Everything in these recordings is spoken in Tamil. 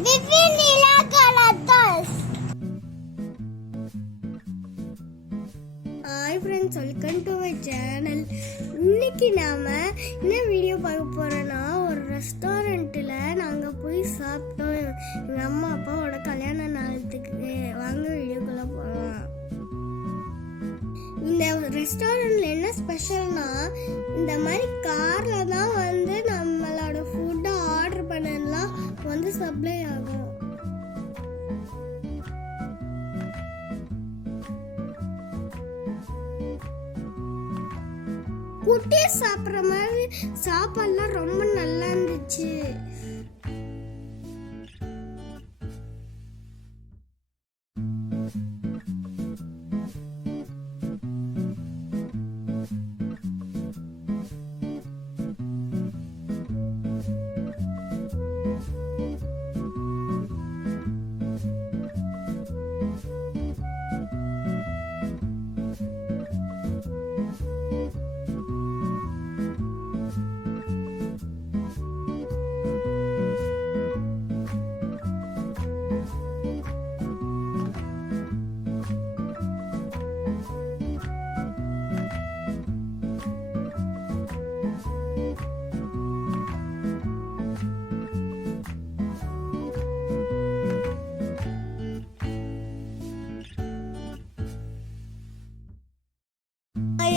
Hi friends, welcome to my channel. இன்னைக்கு நாம் என்ன வீடியோ பார்க்க போகிறோன்னா, ஒரு ரெஸ்டாரண்ட்டில் நாங்கள் போய் சாப்பிட்டோம். எங்கள் அம்மா அப்பாவோட கல்யாண நாளத்துக்கு வாங்க வீடியோக்குள்ளே போகலாம். இந்த ரெஸ்டாரண்ட்டில் என்ன ஸ்பெஷல்னா, இந்த மாதிரி காரில் தான் வந்து நம்மளோட ஃபுட்டை ஆர்டர் பண்ணலாம் வந்து சப்ளை ஆகும். குட்டியை சாப்பிட்ற மாதிரி சாப்பாடுலாம் ரொம்ப நல்லா இருந்துச்சு.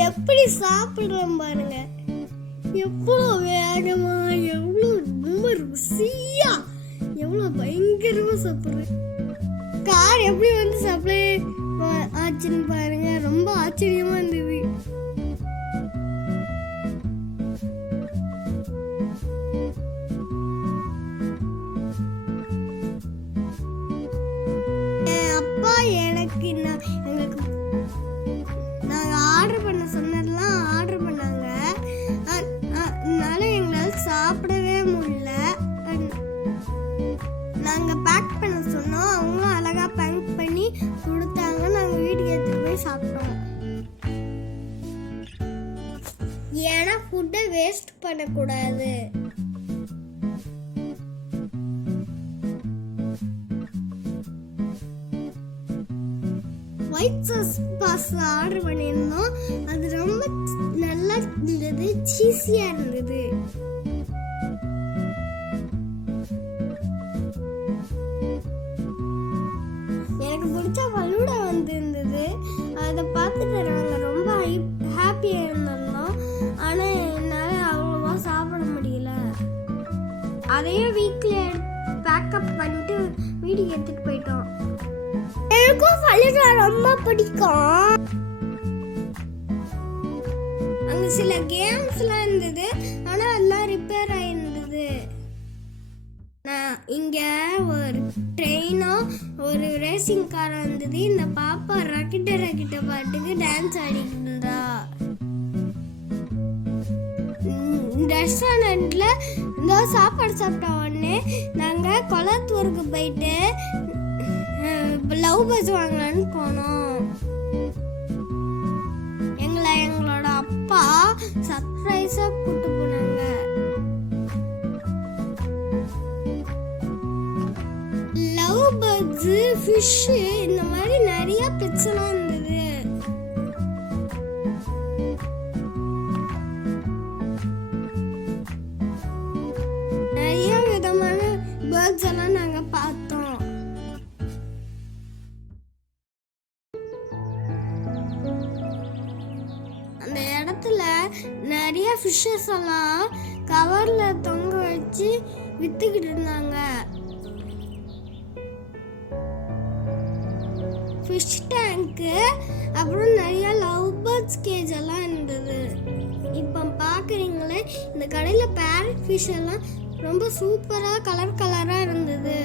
எப்படி சாப்பிடுறோம் பாருங்க, எவ்வளோ வேகமா, எவ்வளோ ரொம்ப ருசியா, எவ்வளோ பயங்கரமா சாப்பிடுறேன். கார் எப்படி வந்து சப்ளை ஆச்சுன்னு பாருங்க, ரொம்ப ஆச்சரியமா இருந்தது. அப்பா எனக்கு எங்களுக்கு நாங்கள் ஆர்டர் பண்ண சொன்னதெல்லாம் ஆர்டர் பண்ணாங்க. அதனால எங்களால் சாப்பிடவே முடியல. நாங்கள் பேக் பண்ண சொன்னோம், அவங்களும் அழகாக பேக் பண்ணி கொடுத்தாங்க. நாங்கள் வீட்டுக்கு எடுத்துகிட்டு போய் சாப்பிட்டோம். ஏன்னா ஃபுட்டை வேஸ்ட் பண்ணக்கூடாது. ஒயிட் சாஸ் பாஸ்தா ஆர்டர் பண்ணியிருந்தோம். அது ரொம்ப நல்லா இருந்தது, சீஸியா இருந்தது. எனக்கு பிடிச்ச ஃபலூடா வந்து இருந்தது. அதை பார்த்துட்டு நாங்கள் ரொம்ப ஹாப்பியாக இருந்தோம். ஆனால் என்னால் அவ்வளோவா சாப்பிட முடியல. அதையே வீட்டில் பேக்கப் பண்ணிட்டு வீட்டுக்கு எடுத்துகிட்டு போயிட்டோம். எனக்கும் ஃபலூடா ரொம்ப பிடிக்கும். அங்க சில கேம்ஸ்லாம் இருந்தது, ஆனா எல்லாம் ரிப்பேர் ஆயிருந்தது. நான் இங்க ஒரு ட்ரெயினோ ஒரு ரேசிங் கார் இருந்தது. இந்த பாப்பா ரக்கிட்ட பாட்டுக்கு டான்ஸ் ஆடிட்டு இருந்தா. ரெஸ்டாரண்ட்ல இந்த சாப்பாடு சாப்பிட்ட உடனே நாங்க கொளத்தூருக்கு போயிட்டு லவ் பஸ் வாங்கலான்னு போனோம். எங்களோட அப்பா சர்ப்ரைஸா கூட்டு போனாங்க. லவ் பர்ட்ஸ், ஃபிஷ், இந்த மாதிரி நிறைய பெட்ஸ் எல்லாம் இருந்தது. நிறைய விதமான பேர்ட்ஸ் எல்லாம் நாங்க பார்த்தோம். அந்த இடத்துல நிறைய ஃபிஷ்ஷஸ் எல்லாம் கவர்ல தொங்க வச்சு வித்துக்கிட்டு இருந்தாங்க. ஃபிஷ் டேங்க்கு, அப்புறம் நிறைய லவ் பேர்ட்ஸ் கேஜ் எல்லாம் இருந்தது. இப்போ பார்க்குறீங்களே, இந்த கடையில் பேரட் ஃபிஷ் எல்லாம் ரொம்ப சூப்பராக கலர் கலராக இருந்தது.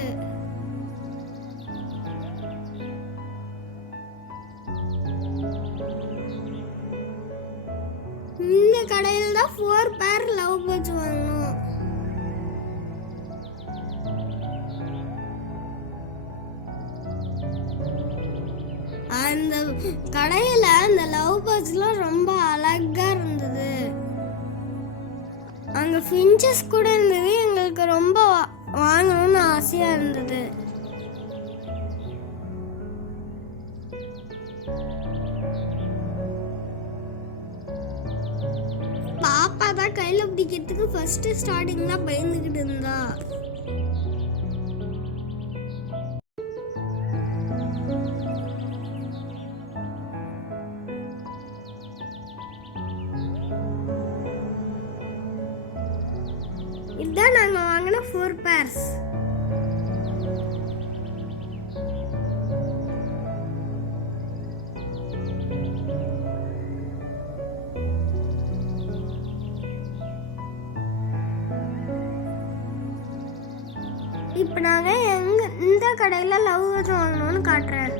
இந்த கடையில் தான் 4 பேர் லவ் பேர்ட்ஸ் வாங்கணும். அந்த கடையில் அந்த லவ் பேர்ட்ஸ்லாம் ரொம்ப அழகா இருந்தது. அங்கே ஃபின்ச்சஸ் கூட இருந்தது. எங்களுக்கு ரொம்ப வாங்கணும்னு ஆசை. ஆசையாக இருந்தது. பாப்பா தான் கையில் பிடிக்கிறதுக்கு ஃபர்ஸ்ட் ஸ்டார்டிங்லாம் பயந்துக்கிட்டு இருந்தா. இதுதான் நாங்கள் வாங்கின 4 பேர்ஸ். இப்போ நாங்கள் இந்த கடையில் லவ் பேர்ட்ஸ் வாங்கணும்னு காட்டுறேன்.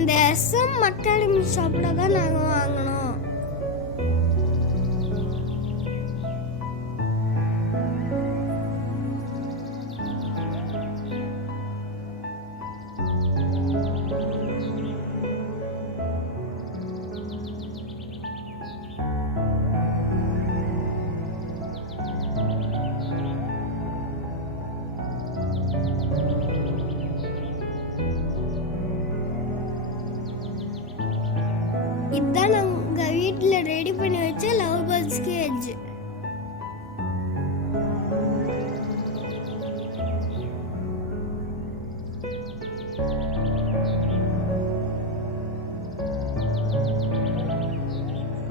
இந்த SM அகாடமி ஷாப்பில் தான் நாங்கள் வாங்கினோம். இதுதான் நாங்கள் வீட்டில் ரெடி பண்ணி வச்ச லவ் பேர்ட்ஸ் கேஜ்.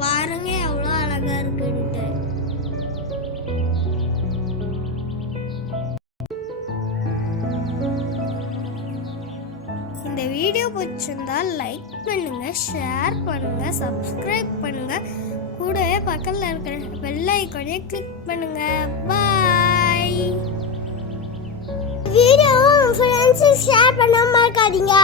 பாருங்க எவ்வளோ அழகா இருக்குன்ட்டு. இந்த வீடியோ பிடிச்சிருந்தா லைக் பண்ணுங்க, ஷேர் பண்ணுங்க, சப்ஸ்கிரைப் பண்ணுங்க, கூடவே பக்கத்தில் இருக்கிற பெல் ஐகானை கிளிக் பண்ணுங்க. பாய். வீடியோவை ஃப்ரெண்ட்ஸுக்கு ஷேர் பண்ண மறக்காதீங்க.